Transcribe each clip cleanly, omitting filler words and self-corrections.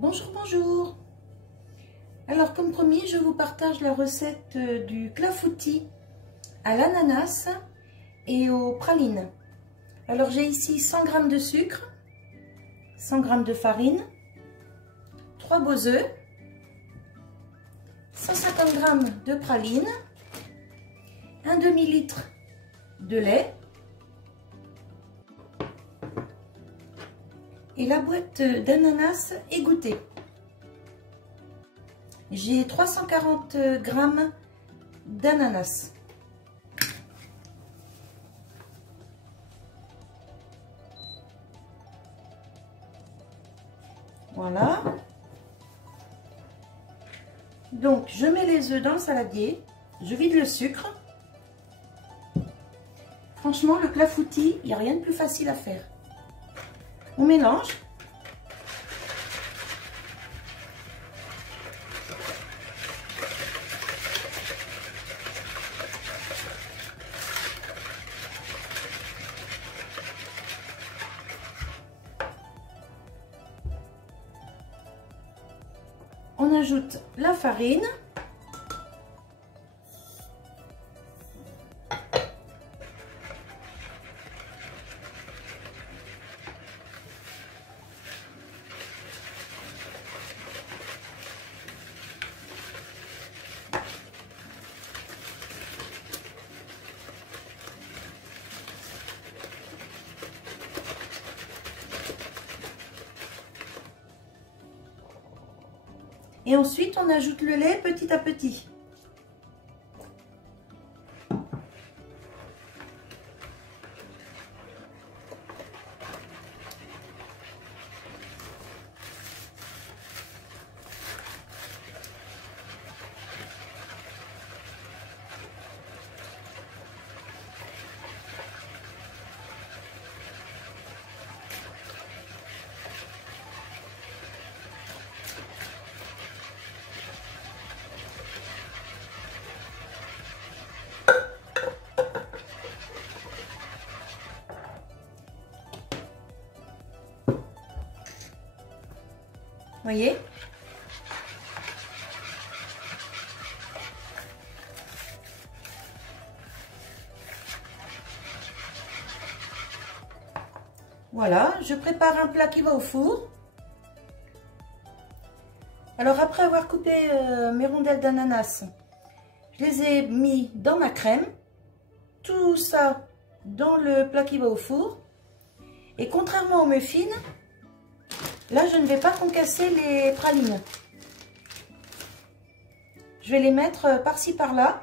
Bonjour, bonjour. Alors comme promis, je vous partage la recette du clafoutis à l'ananas et aux pralines. Alors j'ai ici 100 g de sucre, 100 g de farine, 3 beaux œufs, 150 g de pralines, un demi-litre de lait et la boîte d'ananas égouttée. J'ai 340 g d'ananas. Voilà. Donc je mets les œufs dans le saladier, je vide le sucre. Franchement, le clafoutis, il n'y a rien de plus facile à faire. On mélange. On ajoute la farine. Et ensuite, on ajoute le lait petit à petit. Voyez? Voilà, je prépare un plat qui va au four. Alors après avoir coupé mes rondelles d'ananas, je les ai mis dans ma crème. Tout ça dans le plat qui va au four. Et contrairement aux muffins, là, je ne vais pas concasser les pralines. Je vais les mettre par-ci, par-là.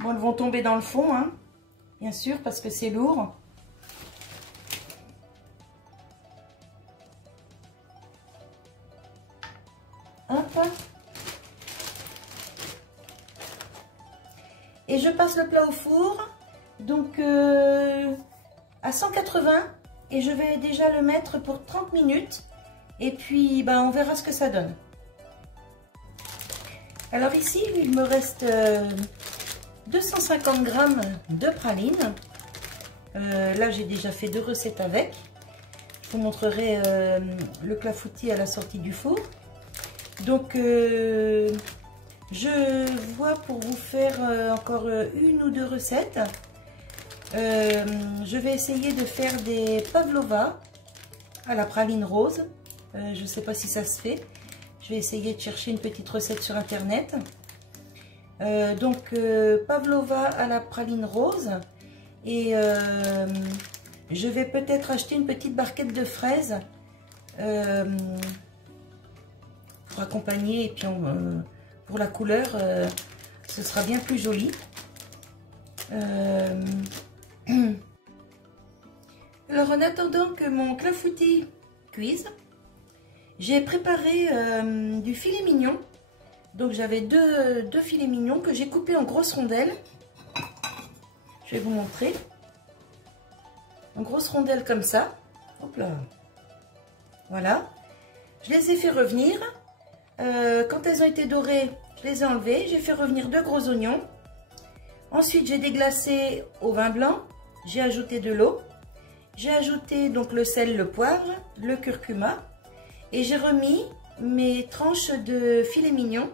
Bon, elles vont tomber dans le fond, hein, bien sûr, parce que c'est lourd. Hop. Et je passe le plat au four, donc à 180, et je vais déjà le mettre pour 30 minutes, et puis ben, on verra ce que ça donne. Alors ici, il me reste 250 g de pralines. Là, j'ai déjà fait 2 recettes avec. Je vous montrerai le clafoutis à la sortie du four. Donc, je vois pour vous faire encore 1 ou 2 recettes. Je vais essayer de faire des pavlova à la praline rose. Je ne sais pas si ça se fait. Je vais essayer de chercher une petite recette sur internet. Donc, pavlova à la praline rose. Et je vais peut-être acheter une petite barquette de fraises. Pour accompagner, et puis pour la couleur, ce sera bien plus joli. Alors en attendant que mon clafoutis cuise, j'ai préparé du filet mignon. Donc j'avais deux filets mignons que j'ai coupés en grosses rondelles. Je vais vous montrer. En grosses rondelles comme ça. Hop là. Voilà. Je les ai fait revenir. Quand elles ont été dorées, je les ai enlevées. J'ai fait revenir 2 gros oignons. Ensuite, j'ai déglacé au vin blanc. J'ai ajouté de l'eau. J'ai ajouté donc le sel, le poivre, le curcuma. Et j'ai remis mes tranches de filet mignon.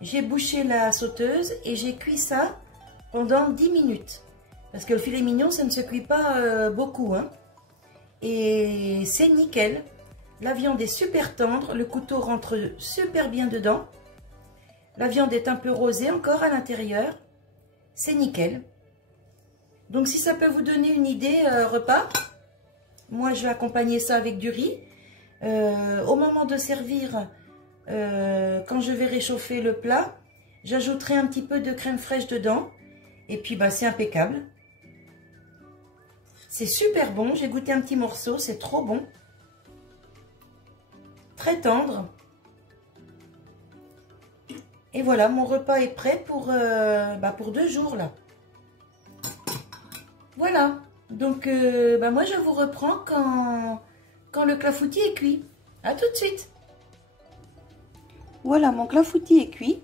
J'ai bouché la sauteuse et j'ai cuit ça pendant 10 minutes. Parce que le filet mignon, ça ne se cuit pas beaucoup. Hein. Et c'est nickel. La viande est super tendre. Le couteau rentre super bien dedans. La viande est un peu rosée encore à l'intérieur. C'est nickel. Donc si ça peut vous donner une idée repas, moi je vais accompagner ça avec du riz. Au moment de servir, quand je vais réchauffer le plat, j'ajouterai un petit peu de crème fraîche dedans. Et puis bah, c'est impeccable. C'est super bon, j'ai goûté un petit morceau, c'est trop bon. Très tendre. Et voilà, mon repas est prêt pour 2 jours là. Voilà, donc moi je vous reprends quand le clafoutis est cuit. À tout de suite. Voilà, mon clafoutis est cuit.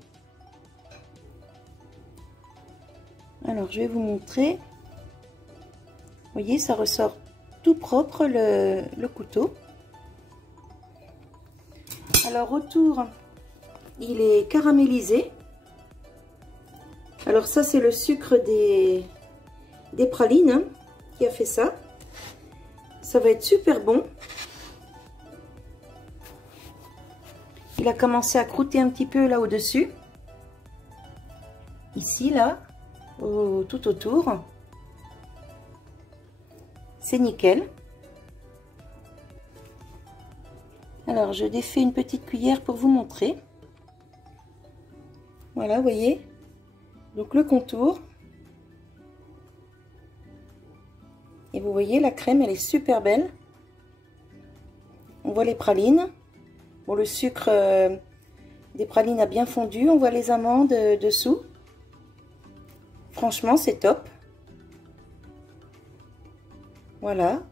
Alors je vais vous montrer. Vous voyez, ça ressort tout propre le couteau. Alors autour, il est caramélisé. Alors ça, c'est le sucre des pralines hein, qui a fait ça. Ça va être super bon. Il a commencé à croûter un petit peu là au-dessus. Ici, là, tout autour. C'est nickel. Alors, je défais une petite cuillère pour vous montrer. Voilà, vous voyez. Donc, le contour. Et vous voyez, la crème, elle est super belle. On voit les pralines. Bon, le sucre des pralines a bien fondu. On voit les amandes dessous. Franchement, c'est top. Voilà.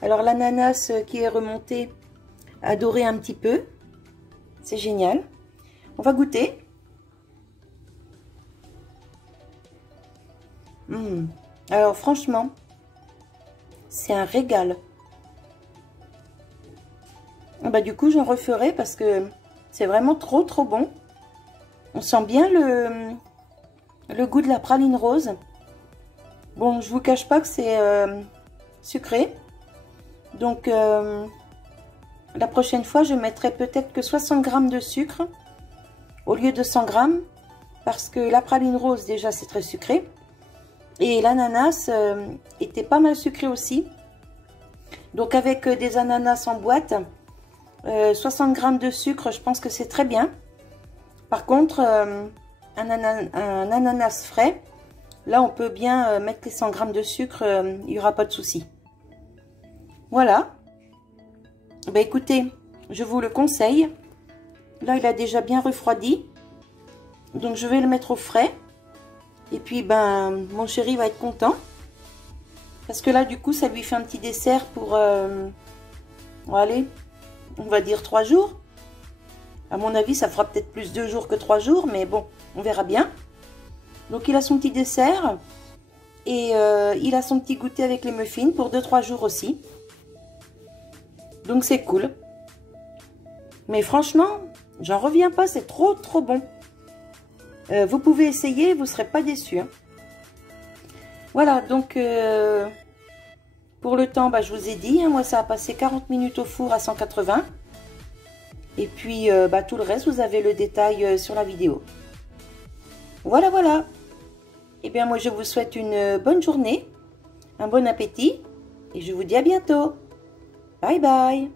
Alors, l'ananas qui est remonté a doré un petit peu. C'est génial. On va goûter. Alors, franchement, c'est un régal. Bah, du coup, j'en referai parce que c'est vraiment trop bon. On sent bien le goût de la praline rose. Bon, je vous cache pas que c'est sucré. Donc, la prochaine fois, je mettrai peut-être que 60 g de sucre au lieu de 100 g. Parce que la praline rose, déjà, c'est très sucré. Et l'ananas était pas mal sucré aussi. Donc, avec des ananas en boîte, 60 g de sucre, je pense que c'est très bien. Par contre, un ananas frais, là, on peut bien mettre les 100 g de sucre, il n'y aura pas de souci. Voilà. Ben, écoutez, je vous le conseille. Là, il a déjà bien refroidi. Donc, je vais le mettre au frais. Et puis, ben, mon chéri va être content. Parce que là, du coup, ça lui fait un petit dessert pour... allez, on va dire 3 jours. À mon avis, ça fera peut-être plus 2 jours que 3 jours. Mais bon, on verra bien. Donc, il a son petit dessert. Et il a son petit goûter avec les muffins pour 2-3 jours aussi. Donc, c'est cool. Mais franchement, j'en reviens pas. C'est trop bon. Vous pouvez essayer, vous ne serez pas déçus. Hein. Voilà, donc pour le temps, bah, je vous ai dit, hein, moi ça a passé 40 minutes au four à 180. Et puis bah, tout le reste, vous avez le détail sur la vidéo. Voilà. Et bien moi je vous souhaite une bonne journée, un bon appétit et je vous dis à bientôt. Bye bye.